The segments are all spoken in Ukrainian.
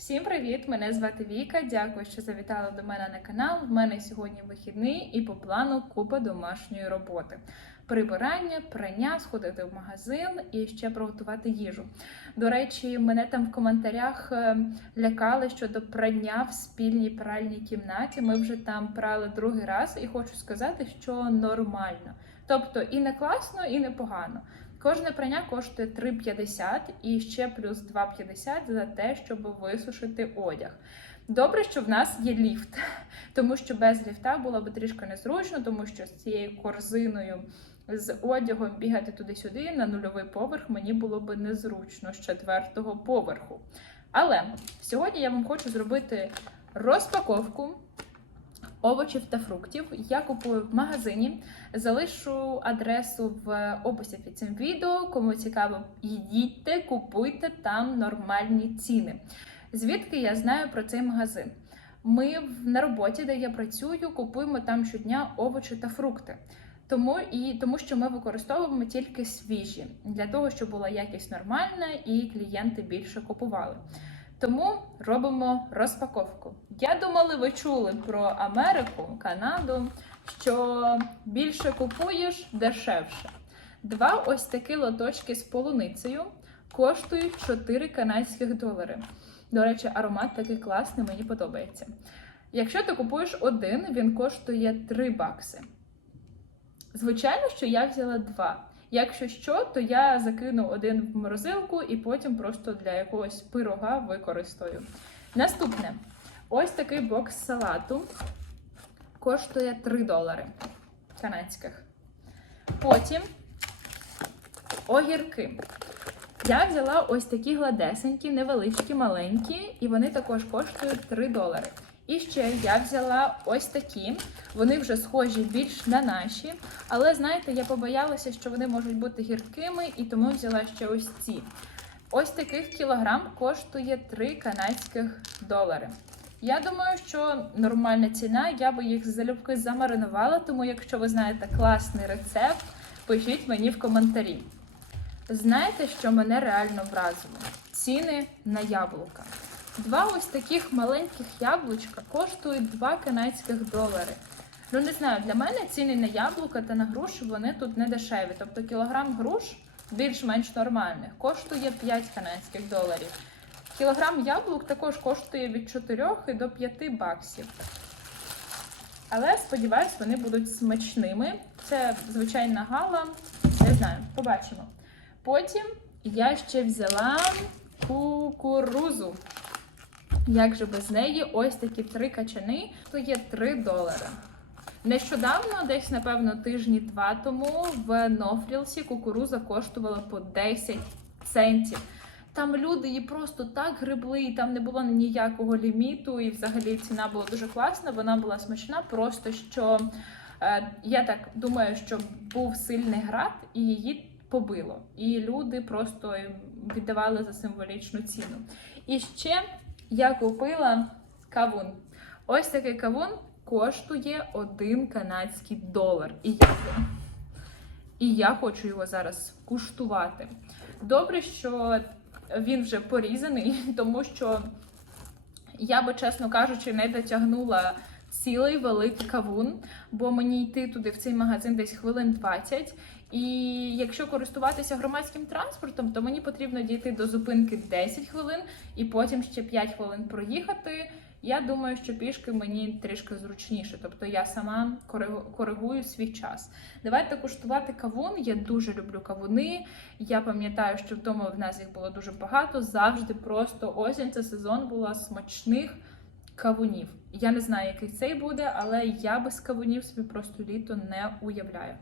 Всім привіт! Мене звати Віка. Дякую, що завітали до мене на канал. В мене сьогодні вихідний і по плану купа домашньої роботи. Прибирання, прання, сходити в магазин і ще приготувати їжу. До речі, мене там в коментарях е, лякали щодо прання в спільній пральній кімнаті. Ми вже там прали другий раз, і хочу сказати, що нормально. Тобто і не класно, і не погано. Кожне прання коштує 3,50 і ще плюс 2,50 за те, щоб висушити одяг. Добре, що в нас є ліфт, тому що без ліфта було б трішки незручно, тому що з цією корзиною з одягом бігати туди-сюди на нульовий поверх мені було б незручно з четвертого поверху. Але сьогодні я вам хочу зробити розпаковку овочів та фруктів. Я купую в магазині. Залишу адресу в описі під цим відео. Кому цікаво, їдьте, купуйте там нормальні ціни. Звідки я знаю про цей магазин? Ми на роботі, де я працюю, купуємо там щодня овочі та фрукти. Тому і тому, що ми використовуємо тільки свіжі для того, щоб була якість нормальна і клієнти більше купували. Тому робимо розпаковку. Я думала, ви чули про Америку, Канаду, що більше купуєш дешевше. Два ось такі лоточки з полуницею коштують 4 канадських долари. До речі, аромат такий класний, мені подобається. Якщо ти купуєш один, він коштує 3 бакси. Звичайно, що я взяла два. Якщо що, то я закину один в морозилку і потім просто для якогось пирога використаю. Наступне: ось такий бокс салату коштує 3 долари канадських. Потім огірки. Я взяла ось такі гладесенькі, невеличкі, маленькі, і вони також коштують 3 долари. І ще я взяла ось такі. Вони вже схожі більш на наші. Але знаєте, я побоялася, що вони можуть бути гіркими, і тому взяла ще ось ці. Ось таких кілограм коштує 3 канадських долари. Я думаю, що нормальна ціна, я би їх залюбки замаринувала, тому якщо ви знаєте класний рецепт, пишіть мені в коментарі. Знаєте, що мене реально вразило? Ціни на яблука. Два ось таких маленьких яблучка коштують 2 канадських долари. Ну не знаю, для мене ціни на яблука та на груші вони тут не дешеві. Тобто кілограм груш більш-менш нормальних коштує 5 канадських доларів. Кілограм яблук також коштує від 4 до 5 баксів. Але сподіваюсь, вони будуть смачними. Це звичайна гала. Не знаю, побачимо. Потім я ще взяла кукурузу. Як же без неї? Ось такі три качани, то є 3 долари. Нещодавно, десь, напевно, тижні два тому в Нофрілсі кукуруза коштувала по 10 центів. Там люди її просто так грибли, і там не було ніякого ліміту, і взагалі ціна була дуже класна, вона була смачна, просто що е, я так думаю, що був сильний град і її побило. І люди просто віддавали за символічну ціну. І ще я купила кавун. Ось такий кавун коштує 1 канадський долар. І я, і я хочу його зараз куштувати. Добре, що він вже порізаний, тому що я би, чесно кажучи, не дотягнула цілий великий кавун, бо мені йти туди в цей магазин десь хвилин 20. І якщо користуватися громадським транспортом, то мені потрібно дійти до зупинки 10 хвилин і потім ще 5 хвилин проїхати. Я думаю, що пішки мені трішки зручніше, тобто я сама коригую свій час. Давайте куштувати кавун. Я дуже люблю кавуни. Я пам'ятаю, що вдома в нас їх було дуже багато. Завжди просто осінь це сезон була смачних кавунів. Я не знаю, який цей буде, але я без кавунів собі просто літо не уявляю.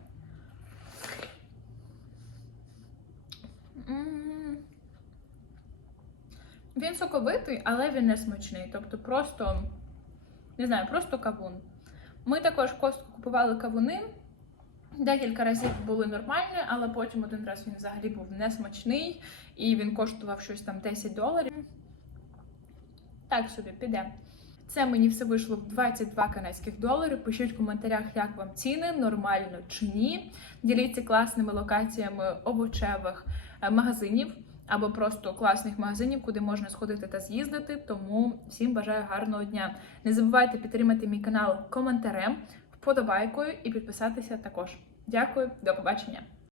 Він соковитий, але він не смачний. Тобто просто, не знаю, просто кавун. Ми також в Костку купували кавуни. Декілька разів були нормальні, але потім один раз він взагалі був несмачний і він коштував щось там 10 доларів. Так собі піде. Це мені все вийшло в 22 канадських долари. Пишіть в коментарях, як вам ціни, нормально чи ні. Діліться класними локаціями овочевих е, магазинів. або просто класних магазинів, куди можна сходити та з'їздити. Тому всім бажаю гарного дня. Не забувайте підтримати мій канал коментарем, вподобайкою і підписатися також. Дякую, до побачення.